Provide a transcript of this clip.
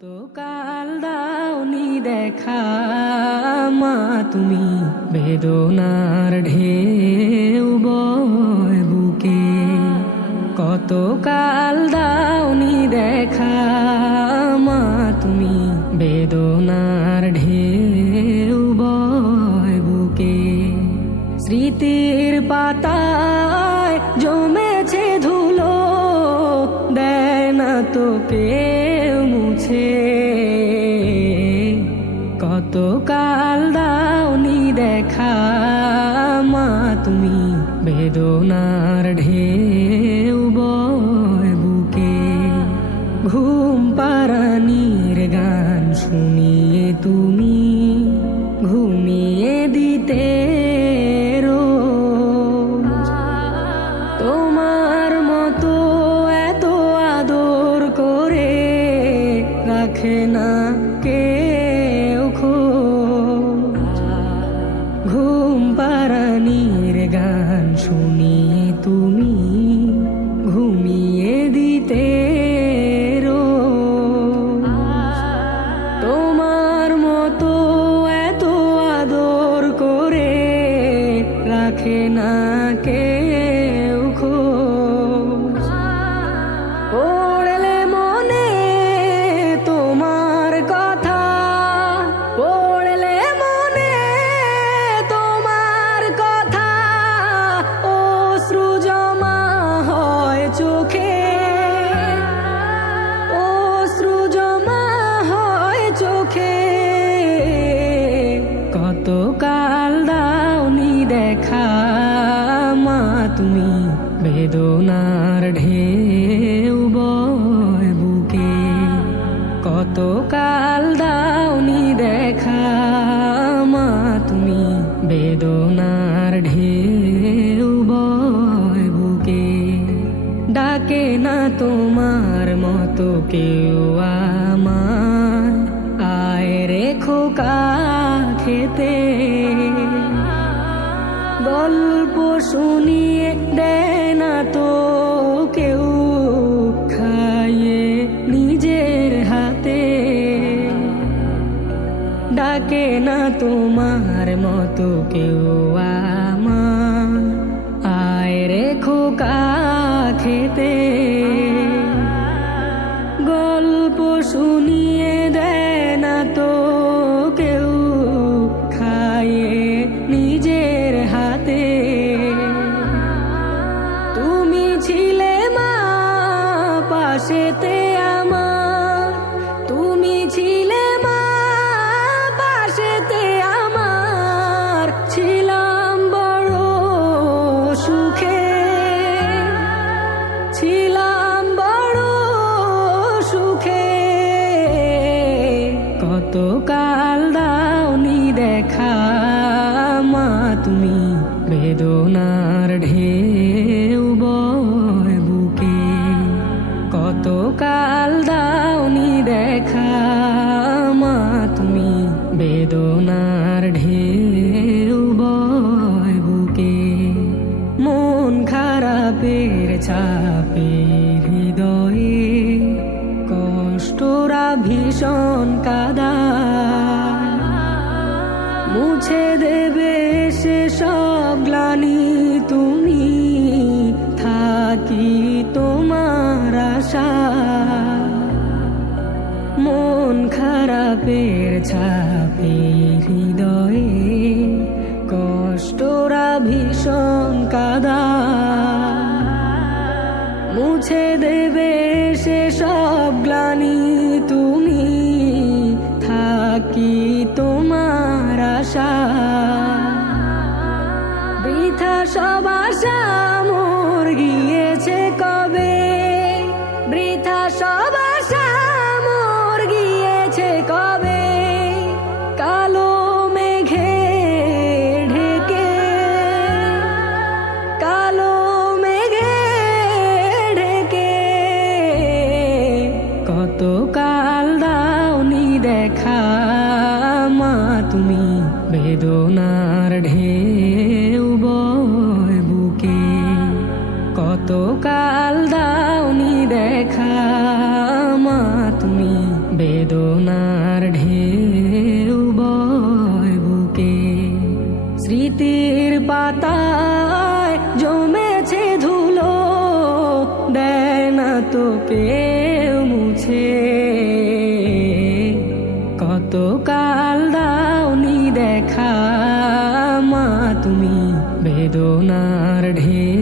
কতকাল দাওনি দেখা মা, তুমি বেদনার ঢেউ বয় বুকে। কতকাল দাওনি দেখা মা, তুমি বেদনার ঢেউ বয় বুকে। স্মৃতির পাতায় জমেছে ধুলো, দেয় না তোকে দিতে তোমার মতো এত আদর করে রাখে না কেউ তুমি বেদনার ঢেউ বয় বুকে। কতকাল দাওনি দেখা মা তুমি বেদনার ঢেউ বয় বুকে। ডাকে না তোমার মতো কেউ আমার আয় খেতে। গল্প শুনিয়ে কেউ খাইয়ে নিজের হাতে। ডাকে না তোমার মতো কেউ আমার। আয় রেখো কা খেতে। গল্প শুনিয়ে দেয় ছিলে মা, পাশেতে আমার। তুমি ছিলে মা, পাশেতে আমার। ছিলাম বড় সুখে। ছিলাম বড় সুখে। কতকাল দাওনি দেখা মা, তুমি বেদনার চাপে হৃদয়ে কষ্টরা ভীষণ কাদা। মুছে দেবে সে সব গ্লানি তুমি, থাকি তোমার আশা। মন খারাপের ছাপে হৃদয়ে কষ্টরা ভীষণ কাদা। সব আশা মোর গিয়েছে কবে? বৃথা সব আশা মোর গিয়েছে কবে? কালো মেঘে ঢেকে, কালো মেঘে ঢেকে। কতকাল দাওনি দেখা মা, তুমি বেদনার ঢেউ কতকাল দাওনি দেখা মা, তুমি বেদনার ঢেউ বয় বুকে। স্মৃতির পাতায় জমেছে ধুলো, দেয় না তোকে মুছে। কত কাল দাওনি দেখা মা, তুমি বেদনার ঢেউ